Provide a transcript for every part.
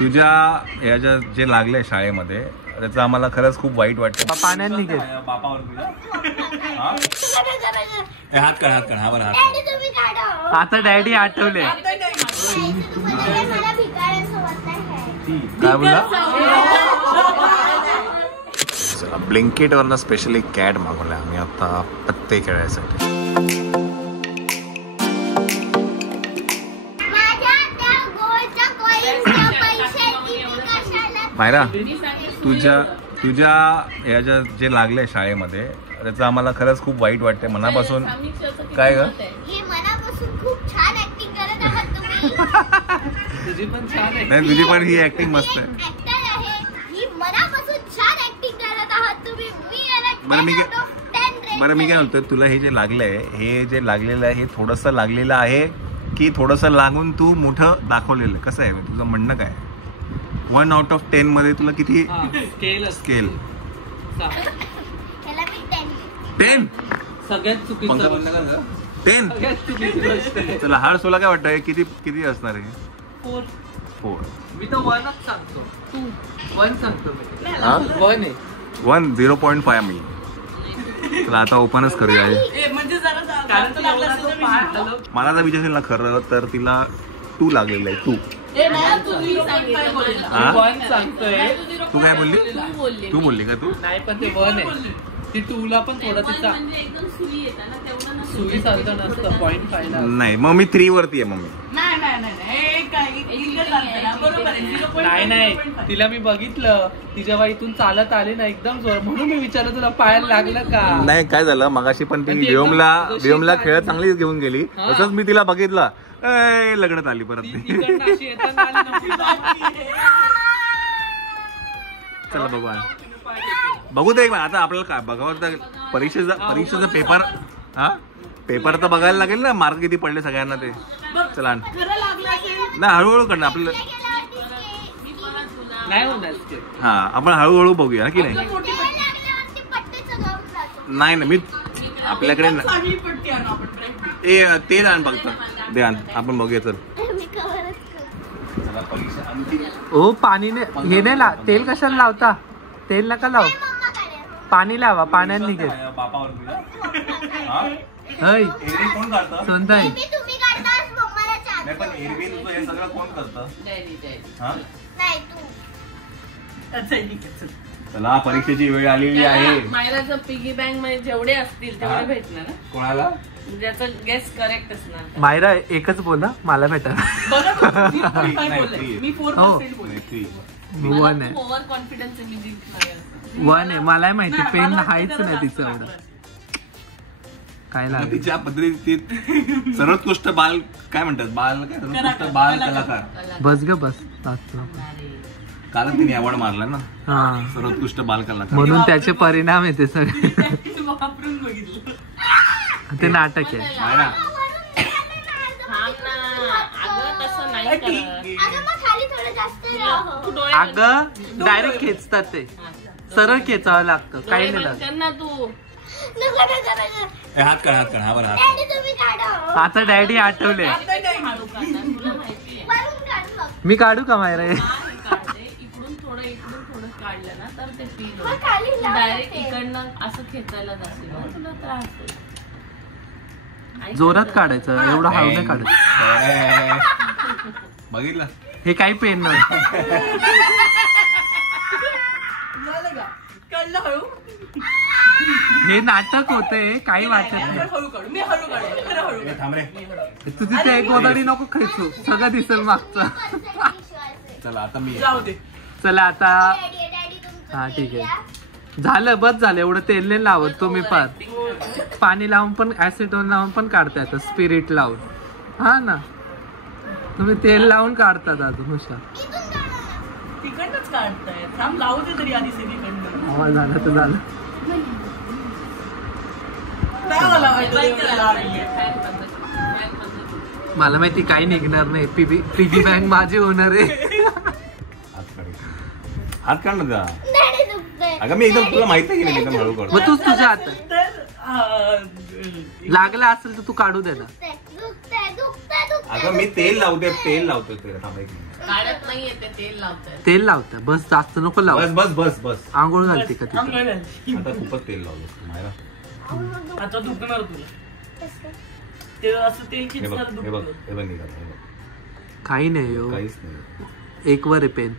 तुझ्या ह्याच्या जे लागले शाळेमध्ये त्याचं आम्हाला खरंच खूप वाईट वाटतं. पाण्यात निघेल बापावर हात काढ हात काढ हा बरं हात. आता डॅडी आठवले. काय बोला? ब्लिंकिट वरनं स्पेशली कॅट मागवल्या आम्ही आता पत्ते खेळायसाठी. मायरा तुझ्या ह्याच्या जे लागले शाळेमध्ये त्याचं आम्हाला खरंच खूप वाईट वाटतंय मनापासून. काय ग तुझी पण छान आहे. नाही तुझी पण ही ऍक्टिंग मस्त आहे. बरं मी काय म्हणतोय तुला हे जे लागलंय हे जे लागलेलं आहे हे थोडंसं लागलेलं आहे की थोडंसं लागून तू मोठं दाखवलेलं कसं आहे तुझं म्हणणं काय? 1 out of 10 मध्ये तुला किती स्केल? 10 सगळ्यात चुकीचं 10. तुला हार सोला काय वाटतं किती असणार आहे? 4. मी तर 1च सांगतो. तू 1 सांगतो. 1 आहे. 1 0.5 मी तुला आता ओपनच करूया. मला जर विचारशील ना खरं तर तिला 2 लागलेलं आहे. 2 तू काय बोलली? तू बोलली का? तू नाही पण ते 1 आहे. ती 2ला पण थोडा तिचा सुई सारखं नसतं. 0.5 नाही मग मी 3 वरती आहे. मग मी नाही तिला मी बघितलं ती जेव्हा इथून चालत आली ना एकदम जोर म्हणून मी विचारलं तुला पायाला लागलं का? नाही काय झालं मगाशी पण ती व्योमला खेळत चांगलीच घेऊन गेली तसंच मी तिला बघितलं लगडत आली परत. चला बघू दे आता आपल्याला काय बघावं परीक्षेचा पेपर. पेपर तर बघायला लागेल ना मार्क किती पडले सगळ्यांना ते. चला नाही हळूहळू करणार आपल्याला. हा आपण हळूहळू बघूया की नाही. नाही ना मी आपल्याकडे ते आण फक्त ध्यान आपण बघूया. चल ओ पाणीने हे नाही तेल कशाला लावता? तेल नका लाव पाणी लावा पाण्यात निघेल. सोनताई चला परीक्षेची वेळ आलेली आहे. मायराचं पिगी बँक मध्ये जेवढे असतील तेवढे भेटणार ना कोणाला? ज्याचं गेस करेक्ट असणार. मायरा एकच बोला मला भेटा. मी 4% बोलले. 1 आहे. ओव्हर कॉन्फिडन्स आहे मी 1 आहे. मला माहिती पेन हायच नाही तिचं एवढं काय लागलं. तिच्या पद्धतीत सर्वोत्कृष्ट बाल काय म्हणतात सर्वोत्कृष्ट बाल कलाकार. बस ग बस कालच तिने अवॉर्ड मारला ना सर्वोत्कृष्ट बाल कलाकार म्हणून त्याचे परिणाम आहे ते सगळे. ते नाटक आहे. अगं डायरेक्ट खेचतात ते सरळ खेचावं लागतं काही नाही लागत. हात काढ हा बरं हात. आता डॅडी आठवले. मी काढू का मायरा? इकडून थोडं काढलं ना तर ते फील डायरेक्ट इकडनं असं खेचायला जाशील ना तुला त्रास होईल. जोरात काढायचं एवढं हळू नाही काढायचं. बघितलं हे काही पेन नव्हतं. हे नाटक होतंय काही वाटत नाही. तू तिथे एक गोदाडी नको खेचू सगळं दिसेल मागचं. चला आता मी चला आता हा ठीक आहे झालं बस झालं. एवढं तेल नाही लावत तुम्ही पण पाणी लावून पण ऍसिडोन लावून पण काढता येतं स्पिरिट लावून. हा ना तुम्ही तेल लावून काढतात अजून हुशार. झालं तर झालं. मला माहिती काही निघणार नाही. पिगी बँक माझी होणार आहे. हात काढ ना. अगं मी एकदम तुला माहिती आहे की नाही एकदम हळू काढ. मग तूच तुझ्या हातात लागला असेल तर तू काढू दे ना. अगं मी तेल लावतोय तेल लावतोय. काढत नाहीये ते तेल लावतात. तेल लावता बस, जास्त नको लाव. बस बस बस बस. आंघोळ घालते का तिथे? आता खूपच तेल लावलं मायरा. आता दुखणार तुला ते असं तेल हे बघ किती हे बघ हे बघ निघालं. काही नाही हो, काहीच नाही. एक वर आहे पेन.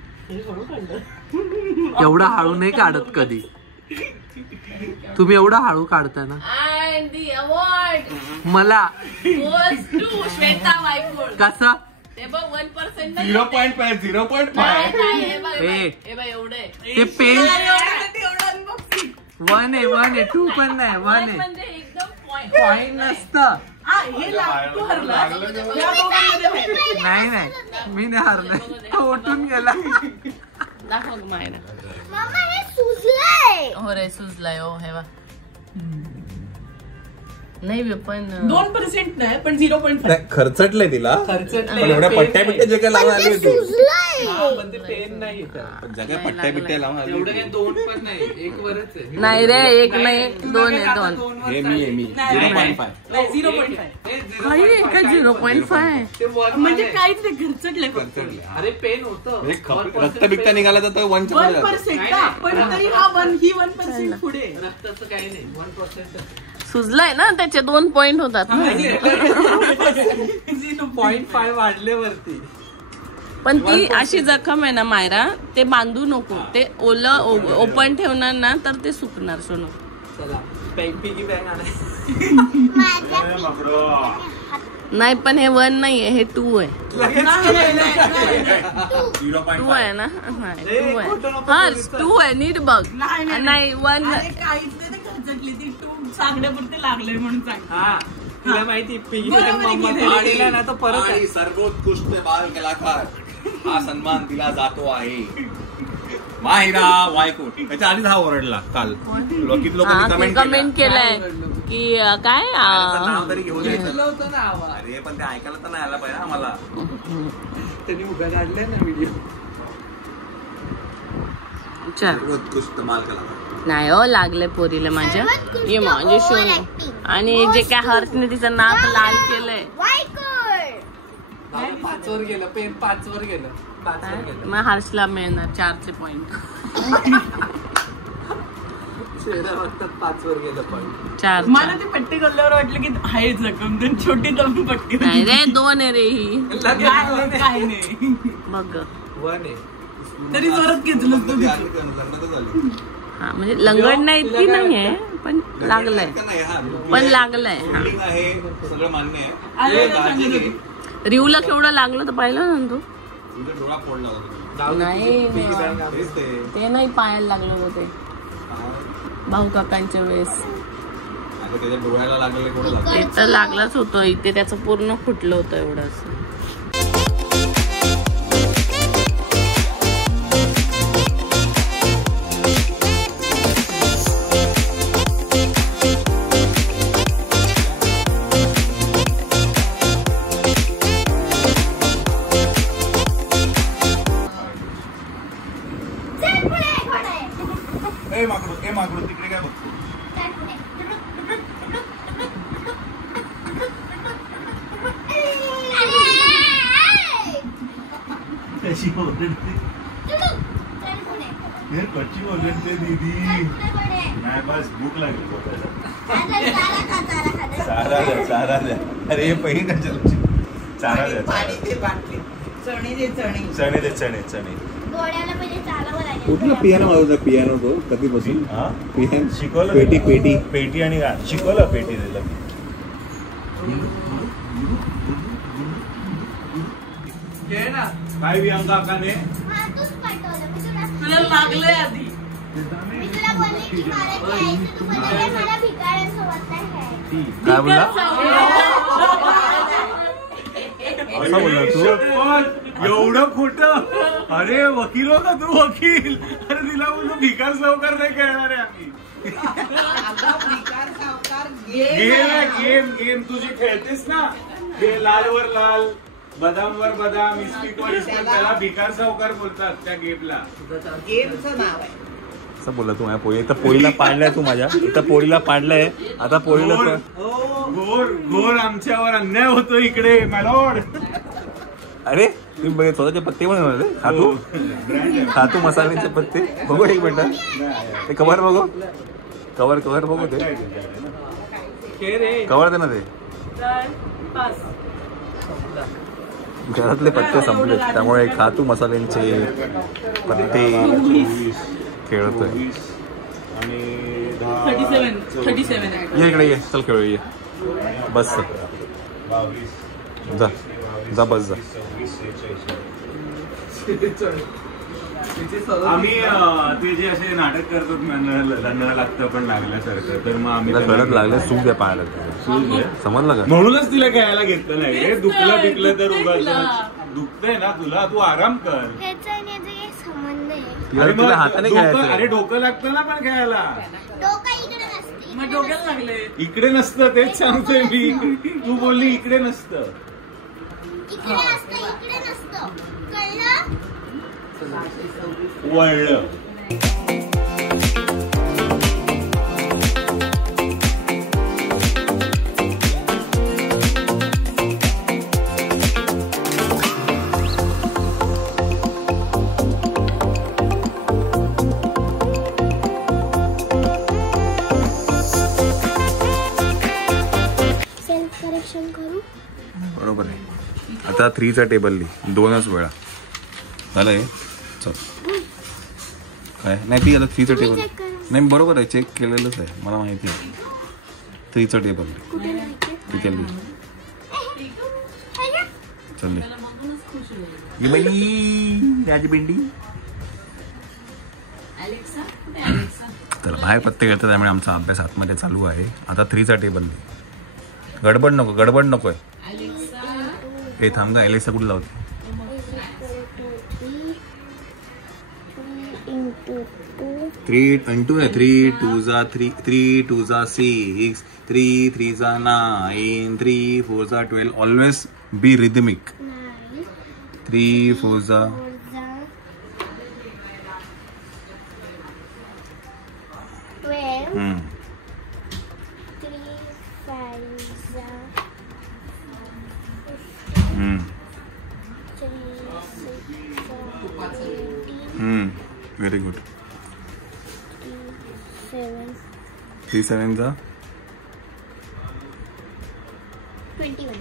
एवढा हळू नाही काढत कधी तुम्ही, एवढा हळू काढता ना. And the award मला goes to श्वेता वायफळ. कसं? ते बघ 1% नाही. 0.5 0.5. नाही, हे बघ, ए. हे बघ एवढे. ते पेन एवढं unboxing. 1 आहे 1 आहे 2 पण नाही 1 आहे. म्हणजे एकदम point. पॉइंट नसतं. हे तू हरला या दोघांमध्ये माहिती. नाही नाही मी नाही हरलाय, तो उठून गेला. दाखव गं मायना. मम्मा हे सुजलंय. हो रे सुजलाय. हो हे बघ. नाही पण 2% नाही पण 0.5. खर्चटलंय तिला, खर्चटलंय. पण एवढ्या पट्ट्या बिट्ट्या जे काय लावून आली तू, सुजलंय. पण ते पेन नाही ज्या काय पट्ट्या बिट्ट्या लावून आली एवढं काही 2 पण नाही, 1 वरच आहे. नाही रे, 1 नाही 2 आहे 2. हे मी 0.5. नाही 0.5. काही आहे का 0.5? ते वर म्हणजे मध्ये. काहीच नाही घरचटलंय फक्त. अरे पेन होतं. रक्तबिक्ता निघाला तर 1च्या पुढे जातं. 1% का? पण तरी हा 1% पुढे. रक्ताचं काही नाही 1%. सुजलाय ना, त्याचे 2 पॉइंट होतात. 0.5 वाढले वरती. पण ती अशी जखम आहे ना मायरा, ते बांधू नको. ते ओलं ओपन ठेवणार ना तर ते सुकणार. सोनू चला पिगी बँग आणाय. नाही पण हे 1 नाहीये, हे 2 आहे. 2 आहे ना. 2 आहे. हा 2 आहे. नीट बघ. नाही 1. काहीच नाही घरचटली ती. तू सांगण्यापुरते लागलंय म्हणून सांग. हा तुला माहिती पिगी बँग बरोबर मम्मा आहे. त्याला दिला ना तो परत आहे. आणि सर्वोत्कृष्ट बाल कलाकार हा सन्मान दिला जातो आहे माहिरा वायकोट. त्याच्या आधीच हा ओरडला काल. किती लोकांनी कमेंट केलंय की काय नाव तरी घेऊ द्यायचं. घेतलं होतं ना आवाज. अरे पण ते ऐकायला तर नाही आला पाहिजे आम्हाला. त्यांनी उभ्या काढलाय ना व्हिडिओ. सर्वोत्कृष्ट बाल कलाकार. नाही हो, लागले पोरीला माझ्या. ये माझे शोनू. आणि जे काय हर्षने तिचं नाक लाल केलंय. वायकोड. 5 वर गेलं पेन, 5 वर गेलं. 5 वर गेलं. मग हर्षला मिळणार 4चे पॉइंट. चेहरा बघतात 5 वर गेलं पण. 4. मला ती पट्टी खोलल्यावर वाटलं की आहे जखम. दोन छोटी दम पट्टी नाही रे, 2 आहे रे ही. काय नाही बघ 1 आहे. तरी जोरात घेतलं तू. हा म्हणजे लंगडण्या इतकी नाहीये पण लागलंय. पण लागलंय. हा सगळं मान्य आहे. रिवला केवढं लागलं तर पाहिलं ना तू. तुझा डोळा फोडला होता. नाही तेच ते. ते नाही पायाला लागलं होते भाऊ काकांच्या वेळेस. आता त्याच्या डोळ्याला लागलेलं कोण लागलं. ते तर लागलंच होतं इथे. त्याचं पूर्ण फुटलं होतं एवढं असं. ए माकडू तिकडे काय बघतो. कशी ओरडते दीदी. नाही बस भूक लागली. चारा द्या. अरे पहिली का चारा द्या. चणे. कुठला पियानो वाजवता. पियानो तो कधीपासून शिकवलं. पेटी आणि शिकवलं. पेटी दिलं. काय वियांका काकाने तुला लागलंय आधी. काय बोलला. असं बोलला तू. एवढं खोटं. अरे वकील हो का तू. वकील. अरे तिला बोलतो भिकार सावकार नाही खेळणार आहे आम्ही. गेम तुझी खेळतेस ना. ते लाल वर लाल, बदाम वर बदाम, इस्पिक वर इस्पिक, त्याला भिकार सावकार बोलतात त्या गेमला. गेमचं नाव आहे. असं बोलला तू माझ्या पोळी. इथं पोळीला पाडलाय तू माझ्या. इथं पोळीला पाडलंय. आता पोळीला घोर आमच्यावर अन्याय होतो इकडे मॅलॉर्ड. अरे तुम्ही स्वतःचे पत्ते पण बनवले खातू खातू मसाल्याचे पत्ते बघू एक मिनिट ते कवर बघू कवर कवर बघू ते कवर दे ना ते घरातले पत्ते संपले त्यामुळे खातू मसाल्यांचे पत्ते खेळतोय. ये इकडे ये चल खेळू ये बस जा जा बस जा. आम्ही ते जे असे नाटक करतो लग्नाला लागतं पण लागल्यासारखं तर मग आम्ही गळत लागलं सूप द्या पाहायला समजलं का म्हणूनच तिला खेळायला घेतलं नाही रे. दुखलं पिकलं तर उगाच दुखतंय ना तुला तू आराम कर. तिला हाताने खेळायचं. अरे डोकं लागतं ना पण खेळायला. मग डोक्याला लागले. इकडे नसतं तेच सांगतोय मी. तू बोलली इकडे नसतं. वळलं बरोबर आहे. आता 3चा टेबल लिही 2च वेळा झालंय. चल काय नाही ती आता 3चा टेबल नाही बरोबर आहे चेक केलेलंच आहे मला माहिती आहे. 3चा टेबल ठीक आहे चल राजबिंडी तर बाहेर पत्ते घेतात त्यामुळे आमचा अभ्यास आतमध्ये चालू आहे. आता 3चा टेबल लिही. गडबड नकोय. हे थांब का एलेक्सा कुठे लावते. 3 2 आहे 3 2 जा 3 3 2 जा 6 3 3 जा 9 3 4 जा 12. Always be rhythmic. 3 4 जा 12 व्हेरी गुड. 3 7 जा 21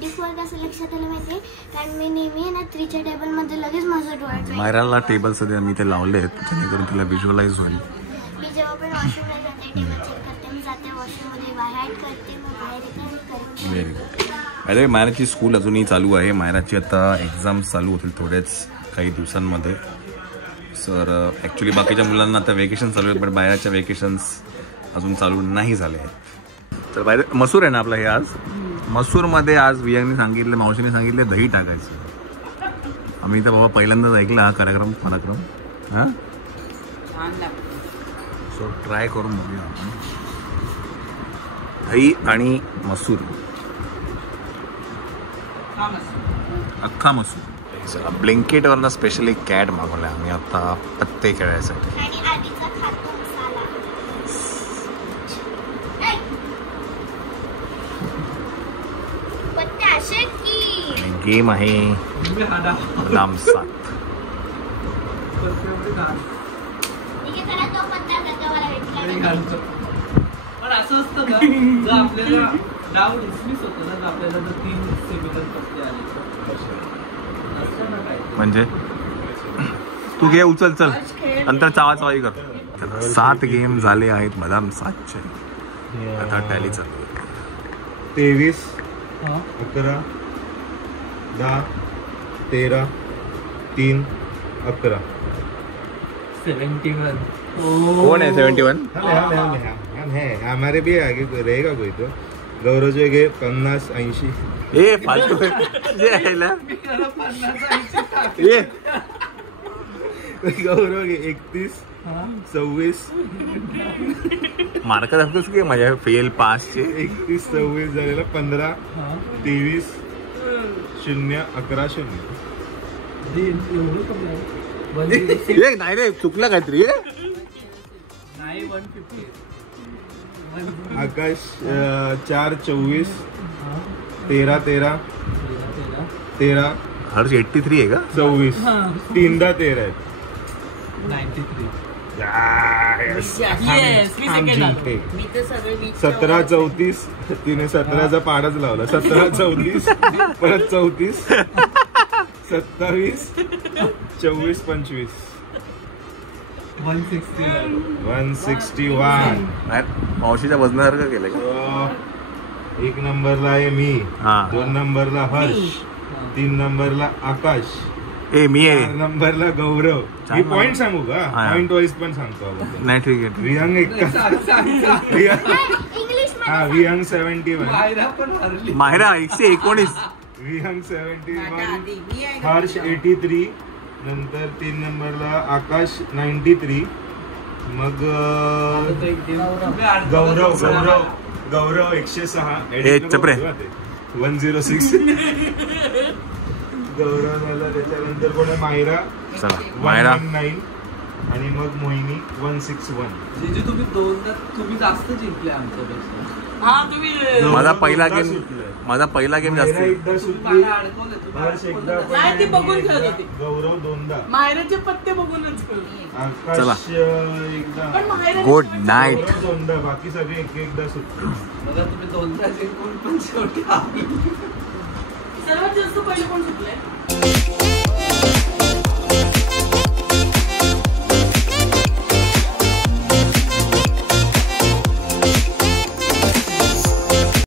24 कसं लक्षात आलं माहितीये कारण मी नेहमी ना 3च्या टेबल मध्ये लगेच माझं डोळ्यात मायराला टेबल सध्या मी ते लावले आहेत जेणेकरून तिला व्हिज्युअलाइज होईल. मी जेव्हा पण वॉशरूमला जाते टेबल चेक करते मी जाते वॉशरूममध्ये बाहेर करते मग बाहेर येते. Very good. अरे मायराची स्कूल अजूनही चालू आहे. मायराची आता एक्झाम्स चालू होतील थोड्याच काही दिवसांमध्ये. सर ॲक्च्युली बाकीच्या मुलांना आता वेकेशन चालू आहे पण बाहेरच्या वेकेशन्स अजून चालू नाही झाले आहेत. तर बाहेर मसूर आहे ना आपलं हे आज मसूरमध्ये आज वियांनी सांगितलं मावशीने सांगितले दही टाकायचं. आम्ही तर बाबा पहिल्यांदाच ऐकला हा कार्यक्रम हां सो ट्राय करून बघूया आपण. दही आणि मसूर अख्खा मसूर. चला ब्लिंकिटवरनं स्पेशली कॅट मागवलं आम्ही आता पत्ते खेळायसाठी. आणि आधीचा खातो मसाला पत्ते असे की गेम आहे बदाम 7. पण असं असतं ना जर आपल्याला डाव डिसमिस होतो ना तर आपल्याला जर 3 सिमिलर पत्ते आले म्हणजे तू घे उचल चल नंतर चावाचावाई कर. 7 गेम झाले आहेत बदाम 7चे. आता टॅली चालू 23 11 10 13 3 11. 71. कोण आहे 71? हमारे भी आगे रहेगा कोई तो. गौरव घे 50 80. ए फालतू ये गौरव घे 31 26. मार्क दाखवतोस की माझ्या फेल पासचे 31 26 झालेला 15 23 0 11 0. नाही रे चुकलं काहीतरी. आई 150. आकाश 4-24 13-13 13 हर्ष 83 आहे का? 24 तीनदा 13 आहे. 93. Yes, मी second आलो. मी तर सगळे 17-34 तिने 17चा पाडच लावला. 17-34 परत 34 27 24-25 161. मावशीच्या वजनासारखं केलं का? एक नंबरला आहे मी, हा. 2 नंबरला हर्ष, 3 नंबरला आकाश, ए मी 4 आहे. नंबरला गौरव. मी पॉइंट सांगू का? हा. पॉइंट वाईज पण सांगतो आपण. नाही ठीक आहे. विहंग इंग्लिश हा विहंग 71, मायरा पण हरली. माहिरा 119. विहंग 71, आधी मी आहे का? हर्ष 83, नंतर 3 नंबरला आकाश 93, मग गौरव 106. चपरे. 106 गौरव झाला. त्याच्यानंतर कोण आहे? मायरा चला मायरा 119 आणि मग मोहिनी 161. जिजू तुम्ही जास्त जिंकले आमच्यापेक्षा. हा तुम्ही माझा पहिला दोनदा गेम सुटलं. माझा पहिला गेम मायरा जास्त. एकदा सुटली, मला अडकवलं हर्ष एकदा पण नाही, ती आणि बघून एकदा. खेळत होती. गौरव 2दा, माहेराचे पत्ते बघूनच खेळलो. आकाश चला. एकदा, पण माहेराचे गुड पत्ते नाईट. गौरव 2दा, बाकी सगळे एक एकदा सुटले. बघा तुम्ही 2दा जिंकून पण शेवटी सर्वात जास्त पहिले कोण सुटले?